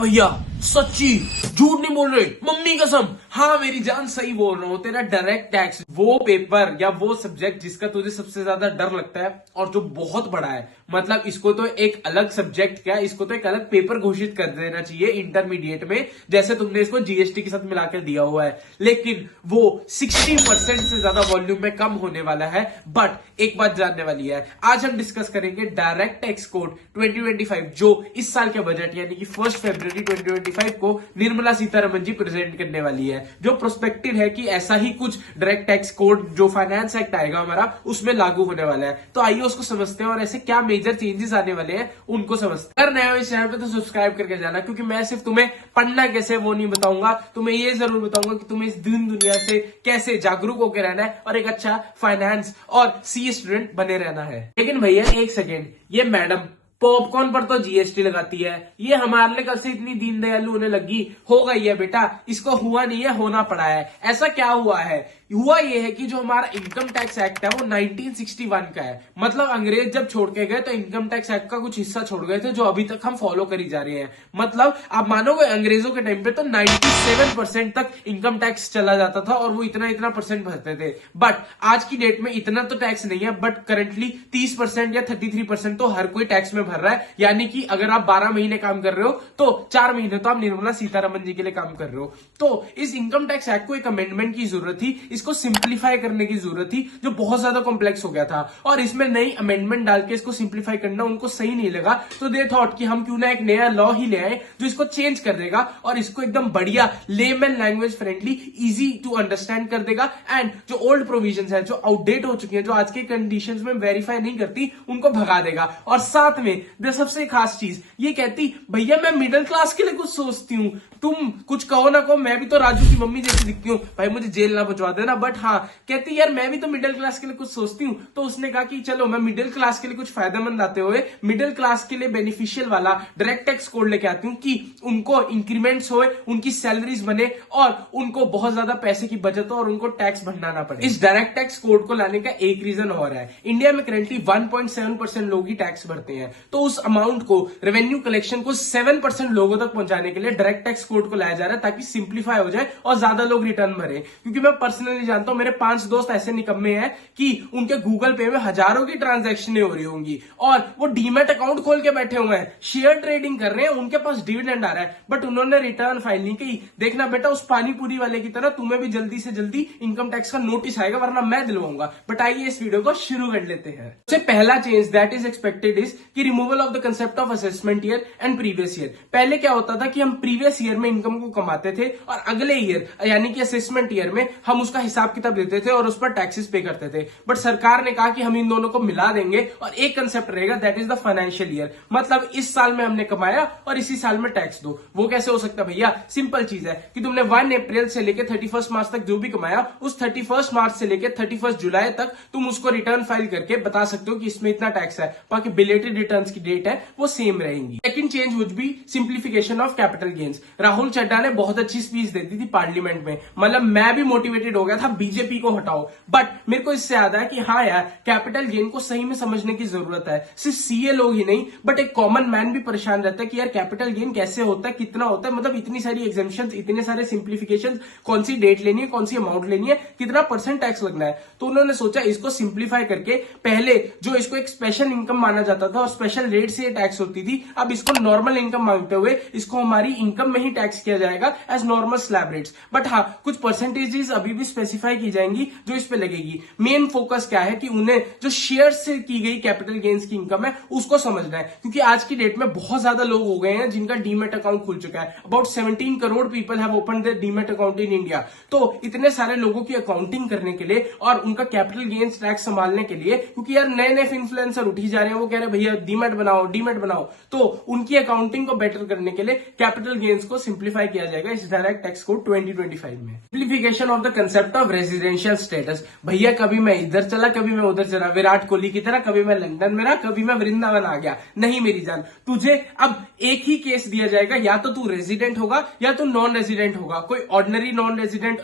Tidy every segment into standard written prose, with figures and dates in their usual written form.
भैया सच्ची झूठ नहीं बोल रहे, मम्मी कसम। हाँ मेरी जान सही बोल रहा हूँ। तेरा डायरेक्ट टैक्स वो पेपर या वो सब्जेक्ट जिसका तुझे सबसे ज्यादा डर लगता है और जो बहुत बड़ा है, मतलब इसको तो एक अलग सब्जेक्ट क्या, इसको तो एक अलग पेपर घोषित कर देना चाहिए इंटरमीडिएट में, जैसे तुमने इसको जीएसटी के साथ मिलाकर दिया हुआ है। लेकिन वो 60% से ज्यादा वॉल्यूम में कम होने वाला है। बट एक बात जानने वाली है, आज हम डिस्कस करेंगे डायरेक्ट टैक्स कोड 2025 जो इस साल के बजट यानी कि 1 फरवरी 2025 को निर्मला सीतारमण जी प्रेजेंट करने वाली है, जो प्रोस्पेक्टिव है कि ऐसा ही कुछ डायरेक्ट टैक्स कोड जो फाइनेंस एक्ट आएगा हमारा उसमें लागू होने वाला है। तो आइए उसको समझते हैं और ऐसे क्या मेजर चेंजेस आने वाले हैं उनको समझते हैं। अगर नए हो इस चैनल पे तो सब्सक्राइब करके जाना, क्योंकि मैं सिर्फ तुम्हें पढ़ना कैसे वो नहीं बताऊंगा, तुम्हें ये जरूर बताऊंगा कि तुम्हें इस दिन दुनिया से कैसे जागरूक होकर रहना है और एक अच्छा फाइनेंस और सीए स्टूडेंट बने रहना है। लेकिन भैया एक सेकेंड, ये मैडम पॉपकॉर्न पर तो जीएसटी लगाती है, ये हमारे लिए कल से इतनी दीन दयालु होने लगी हो गई है बेटा? इसको हुआ नहीं है, होना पड़ा है। ऐसा क्या हुआ है? हुआ ये है कि जो हमारा इनकम टैक्स एक्ट है वो 1961 का है। मतलब अंग्रेज जब छोड़ के गए तो इनकम टैक्स एक्ट का कुछ हिस्सा छोड़ गए थे जो अभी तक हम फॉलो करी जा रहे हैं। मतलब आप मानोगे अंग्रेजों के टाइम पे तो 97% तक इनकम टैक्स चला जाता था और वो इतना परसेंट भरते थे। बट आज की डेट में इतना तो टैक्स नहीं है, बट करंटली 30% या 33% तो हर कोई टैक्स में भर रहा है। यानी कि अगर आप 12 महीने काम कर रहे हो तो 4 महीने तो आप निर्मला सीतारमण जी के लिए काम कर रहे हो। तो इस इनकम टैक्स एक्ट को एक अमेंडमेंट की जरूरत थी, इसको सिंप्लीफाई करने की जरूरत थी, जो बहुत ज्यादा कॉम्प्लेक्स हो गया था। और इसमें नई अमेंडमेंट डाल के इसको सिंप्लीफाई करना उनको सही नहीं लगा, तो दे थॉट कि हम क्यों ना एक नया लॉ ही ले आए जो इसको चेंज कर देगा और इसको एकदम बढ़िया layman language friendly easy to understand कर देगा। एंड जो ओल्ड प्रोविजंस है, जो आउटडेट हो चुकी है, जो आज के कंडीशंस में वेरीफाई नहीं करती, उनको भगा देगा। और साथ में सबसे खास चीज ये कहती, भैया मैं मिडिल क्लास के लिए कुछ सोचती हूँ, तुम कुछ कहो ना कहो, मैं भी तो राजू की मम्मी जैसी दिखती हूँ, भाई मुझे जेल ना पहुंचवा देना। बट हाँ कहती यार मैं भी तो मिडिल क्लास के लिए कुछ सोचती हूँ। तो उसने कहा कि चलो मैं मिडिल क्लास के लिए कुछ फायदेमंद आते हुए मिडिल क्लास के लिए बेनिफिशियल वाला डायरेक्ट टैक्स कोड लेके आती हूँ कि उनको इंक्रीमेंट्स हो, उनकी सैलरीज बने और उनको बहुत ज्यादा पैसे की बचत हो और उनको टैक्स भरना ना पड़े। इस डायरेक्ट टैक्स कोड को लाने का एक रीजन और है, इंडिया में करेंटली 1.7% लोग ही टैक्स भरते हैं। तो उस अमाउंट को, रेवेन्यू कलेक्शन को 7% लोगों तक पहुंचाने के लिए डायरेक्ट टैक्स कोड को लाया जा रहा है, ताकि सिंप्लीफाई हो जाए और ज्यादा लोग रिटर्न भरे। क्योंकि मैं पर्सनली जानता हूं, मेरे 5 दोस्त ऐसे निकम्मे हैं कि उनके गूगल पे में हजारों की ट्रांजैक्शन हो रही होंगी और वो डीमैट अकाउंट खोल के बैठे हुए हैं, शेयर ट्रेडिंग कर रहे हैं, उनके पास डिविडेंड आ रहा है, बट उन्होंने रिटर्न फाइल नहीं की। देखना बेटा, उस पानीपुरी वाले की तरह तुम्हें भी जल्दी से जल्दी इनकम टैक्स का नोटिस आएगा, वरना मैं दिलवाऊंगा। बट आइए इस वीडियो को शुरू कर लेते हैं। सबसे पहला change that is expected is कि removal of the concept of assessment year and previous year. पहले क्या होता था कि हम प्रीवियस ईयर में इनकम को कमाते थे और अगले ईयर यानी कि असेसमेंट ईयर में हम उसका हिसाब किताब देते थे और उस पर टैक्सेस पे करते थे। बट सरकार ने कहा कि हम इन दोनों को मिला देंगे और एक कंसेप्ट रहेगा, that is the financial year. मतलब इस साल में हमने कमाया और इसी साल में टैक्स दो। वो कैसे हो सकता भैया? सिंपल चीज है कि तुमने 1 अप्रैल से लेकर 31 मार्च तक जो भी कमाया, उस 31 मार्च से लेकर 31 जुलाई तक तुम उसको रिटर्न फाइल करके बता सकते हो कि इसमें इतना टैक्स है। बाकी बिलेटेड रिटर्न्स की डेट है वो सेम रहेंगी। Second change would be simplification of capital gains. Rahul Chadha ने बहुत अच्छी स्पीच दे दी थी पार्लियामेंट में, मतलब मैं भी मोटिवेटेड हो गया था बीजेपी को हटाओ। बट मेरे को इससे याद है कि हाँ यार, कैपिटल गेन को सही में समझने की जरूरत है। सिर्फ सीए लोग ही नहीं बट एक कॉमन मैन भी परेशान रहता है कि यार कैपिटल गेन कैसे होता है, कितना होता है, मतलब इतनी सारी एग्जेम्पशंस, इतने सारे सिंप्लीफिकेशन, कौन सी डेट लेनी है, कौन सी अमाउंट लेनी है, कितना % टैक्स लगना है। तो उन्होंने सोचा इसको सिंप्लीफाई करके, पहले जो इसको एक स्पेशल इनकम माना जाता था और स्पेशल रेट से टैक्स होती थी, अब इसको नॉर्मल इनकम मांगते हुए इसको हमारी इनकम में ही टैक्स किया जाएगा as normal slab rates. But हाँ, कुछ परसेंटेजेस अभी भी स्पेसिफाई की जाएंगी जो इस पे लगेगी। मेन फोकस क्या है कि उन्हें जो शेयर से की गई कैपिटल गेन्स की इनकम है उसको समझना है, क्योंकि आज की डेट में बहुत ज्यादा लोग हो गए हैं जिनका डीमेट अकाउंट खुल चुका है। About 17 crore people have open there demat account in India. तो इतने सारे लोगों की अकाउंटिंग करने के लिए और उनका कैपिटल गेन्स टैक्स संभालने के लिए, क्योंकि यार नए नए इन्फ्लुएंसर उठी जा रहे हैं, वो कह रहे हैं भैया डीमेट बनाओ, डीमेट बनाओ, तो उनकी अकाउंटिंग को बेटर करने के लिए कैपिटल गेन्स को सिंप्लीफाई किया जाएगा इस डायरेक्ट टैक्स कोड 2025 में। Simplification of the concept concept of residential status. भैया कभी मैं इधर चला, कभी मैं उधर चला, विराट कोहली की तरह कभी मैं लंदन में रहा, कभी मैं वृंदावन आ गया। नहीं मेरी जान, तुझे अब एक ही केस दिया जाएगा, या तो तू रेजिडेंट होगा या तो नॉन रेजिडेंट होगा। कोई ordinary non resident,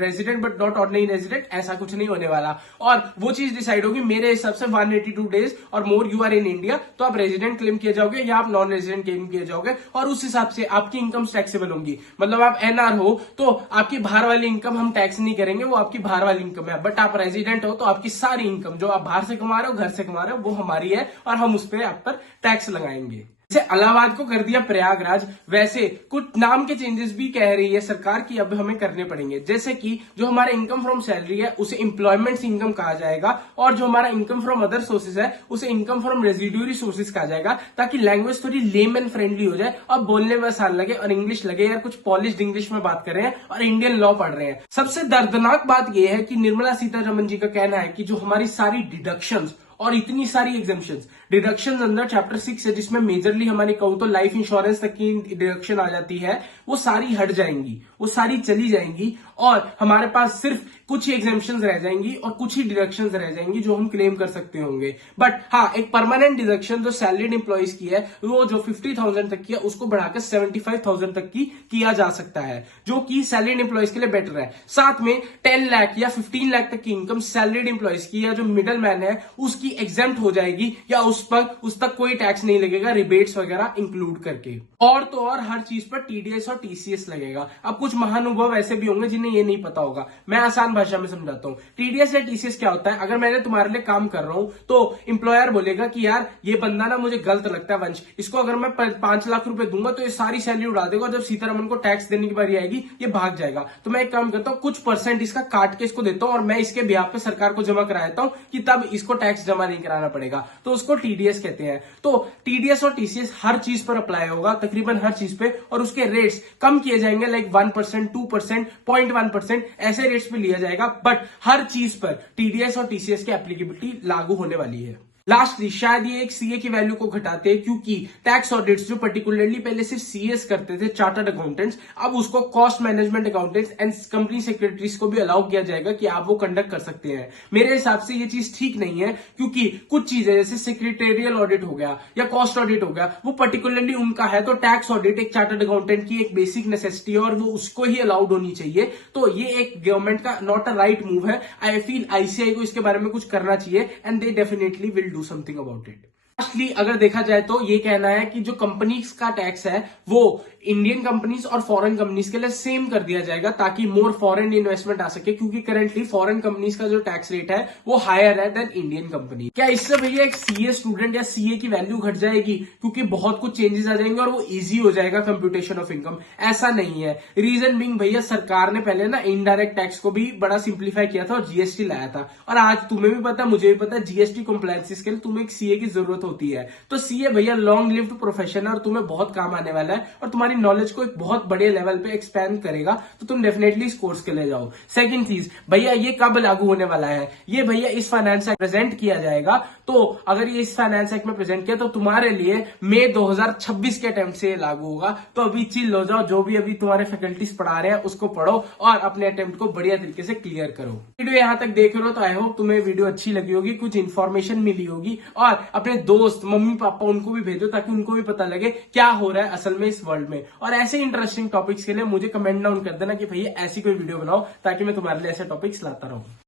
resident but not ordinary resident, ऐसा कुछ नहीं होने वाला। और वो चीज डिसाइड होगी मेरे हिसाब से 182 डेज और more you are in India, तो आप रेजिडेंट क्लेम किए जाओगे या आप नॉन रेजिडेंट क्लेम किए जाओगे, और उस हिसाब से आपकी इनकम टैक्सेबल होंगी। मतलब आप एनआर हो तो आपकी बाहर वाली इनकम हम टैक्स नहीं करेंगे, वो आपकी बाहर वाली इनकम है। बट आप रेजिडेंट हो तो आपकी सारी इनकम जो आप बाहर से कमा रहे हो, घर से कमा रहे हो, वो हमारी है और हम उस पर आप पर टैक्स लगाएंगे। जैसे इलाहाबाद को कर दिया प्रयागराज, वैसे कुछ नाम के चेंजेस भी कह रही है सरकार की अब हमें करने पड़ेंगे। जैसे कि जो हमारा इनकम फ्रॉम सैलरी है उसे एम्प्लॉयमेंट इनकम कहा जाएगा, और जो हमारा इनकम फ्रॉम अदर सोर्सेज है उसे इनकम फ्रॉम रेजिड्यूरी सोर्सेज कहा जाएगा, ताकि लैंग्वेज थोड़ी लेम एंड फ्रेंडली हो जाए और बोलने में आसान लगे और इंग्लिश लगे यार कुछ पॉलिश्ड इंग्लिश में बात कर रहे हैं और इंडियन लॉ पढ़ रहे हैं। सबसे दर्दनाक बात यह है कि निर्मला सीतारमण जी का कहना है कि जो हमारी सारी डिडक्शंस और इतनी सारी एग्जाम्पशंस, डिडक्शंस अंदर चैप्टर 6 है जिसमें मेजरली हमारी कहूं तो लाइफ इंश्योरेंस तक की डिडक्शन आ जाती है, वो सारी हट जाएंगी, वो सारी चली जाएंगी और हमारे पास सिर्फ कुछ ही एग्जाम्पशंस रह जाएंगी और कुछ ही डिडक्शंस रह जाएंगी जो हम क्लेम कर सकते होंगे। बट हाँ, एक परमानेंट डिडक्शन जो सैलरीड एम्प्लॉइज की है, वो जो 50,000 तक की है उसको बढ़ाकर 75,000 तक की किया जा सकता है, जो कि सैलरीड एम्प्लॉइज के लिए बेटर है। साथ में 10 लाख या 15 लाख तक की इनकम सैलरीड एम्प्लॉइज की या जो मिडल मैन है उसकी एग्जेम्प्ट हो जाएगी, या उस तक कोई टैक्स नहीं लगेगा, रिबेट्स वगैरह इंक्लूड करके। और तो और हर चीज पर टीडीएस और टीसीएस लगेगा। अब कुछ महानुभाव ऐसे भी होंगे जिन्हें ये नहीं पता होगा, मैं आसान भाषा में समझाता हूँ। टीडीएस या टीसीएस क्या होता है? अगर मैंने तुम्हारे लिए काम कर रहा हूं तो एम्प्लॉयर बोलेगा कि यार ये बंदा ना मुझे गलत लगता है वंश, इसको अगर मैं 5 लाख रुपए दूंगा तो ये सारी सैलरी उड़ा देगा, जब सीतारमण को टैक्स देने की बारी आएगी ये भाग जाएगा। तो मैं एक काम करता हूँ, कुछ परसेंट इसका काट के इसको देता हूँ और मैं इसके बिहाफ पे सरकार को जमा करा देता हूँ कि तब इसको टैक्स जमा नहीं कराना पड़ेगा, तो उसको टीडीएस कहते हैं। तो टीडीएस और टीसीएस हर चीज पर अप्लाई होगा, तकरीबन हर चीज पे, और उसके रेट्स कम किए जाएंगे, लाइक 1%, 2%, 0.1% ऐसे रेट्स पे लिया जाएगा। बट हर चीज पर टीडीएस और टीसीएस की एप्लीकेबिलिटी लागू होने वाली है। लास्टली शायद ये एक सीए की वैल्यू को घटाते हैं, क्योंकि टैक्स ऑडिट्स जो पर्टिकुलरली पहले सिर्फ सीएस करते थे, चार्टर्ड अकाउंटेंट्स, अब उसको cost management accountants and company secretaries को भी अलाउ किया जाएगा कि आप वो कंडक्ट कर सकते हैं। मेरे हिसाब से ये चीज ठीक नहीं है, क्योंकि कुछ चीजें जैसे सेक्रेटेरियल ऑडिट हो गया या कॉस्ट ऑडिट हो गया, वो पर्टिकुलरली उनका है, तो टैक्स ऑडिट एक चार्टर्ड अकाउंटेंट की एक बेसिक नेसेसिटी है और वो उसको ही अलाउड होनी चाहिए। तो ये एक गवर्नमेंट का नॉट अ राइट मूव है। आई फील आईसीआई को इसके बारे में कुछ करना चाहिए and they definitely will do something about it. Lastly अगर देखा जाए तो ये कहना है कि जो कंपनीज का टैक्स है वो इंडियन कंपनीज और फॉरेन कंपनीज के लिए सेम कर दिया जाएगा, ताकि मोर फॉरेन इन्वेस्टमेंट आ सके, क्योंकि करंटली फॉरेन कंपनीज का जो टैक्स रेट है वो हायर है देन इंडियन कंपनी। क्या इससे भैया एक सीए स्टूडेंट या सीए की वैल्यू घट जाएगी क्योंकि बहुत कुछ चेंजेस आ जाएंगे और वो इजी हो जाएगा कंप्यूटेशन ऑफ इनकम? ऐसा नहीं है। रीजन बिंग भैया सरकार ने पहले ना इनडायरेक्ट टैक्स को भी बड़ा सिंप्लीफाई किया था और जीएसटी लाया था, और आज तुम्हें भी पता मुझे भी पता जीएसटी कंप्लायंसेस के लिए तुम्हें एक सीए की जरूरत होती है। तो सीए भैया लॉन्ग लिव्ड प्रोफेशन है और तुम्हें बहुत काम आने वाला है और तुम्हारी नॉलेज को एक बहुत बड़े लेवल पे एक्सपैंड करेगा, तो तुम डेफिनेटली इस कोर्स के लिए जाओ। सेकंड चीज भैया, ये कब लागू होने वाला है? ये भैया इस फाइनेंस एक्ट प्रेजेंट किया जाएगा, तो अगर ये इस फाइनेंस एक्ट में प्रेजेंट किया तो तुम्हारे लिए मई 2026 के अटेम्प्ट से लागू होगा। तो अभी चिल हो जाओ, जो भी अभी तुम्हारे फैकल्टीज पढ़ा रहे हैं उसको पढ़ो और अपने अटेम्प्ट को बढ़िया तरीके से क्लियर करो। वीडियो यहां तक देख रहे हो तो आई होप तुम्हें वीडियो अच्छी लगी होगी, कुछ इन्फॉर्मेशन मिली होगी, और अपने दोस्त मम्मी पापा उनको भी भेजो ताकि उनको भी पता लगे क्या हो रहा है असल में इस वर्ल्ड में। और ऐसे इंटरेस्टिंग टॉपिक्स के लिए मुझे कमेंट डाउन कर देना कि भैया ऐसी कोई वीडियो बनाओ, ताकि मैं तुम्हारे लिए ऐसे टॉपिक्स लाता रहूं।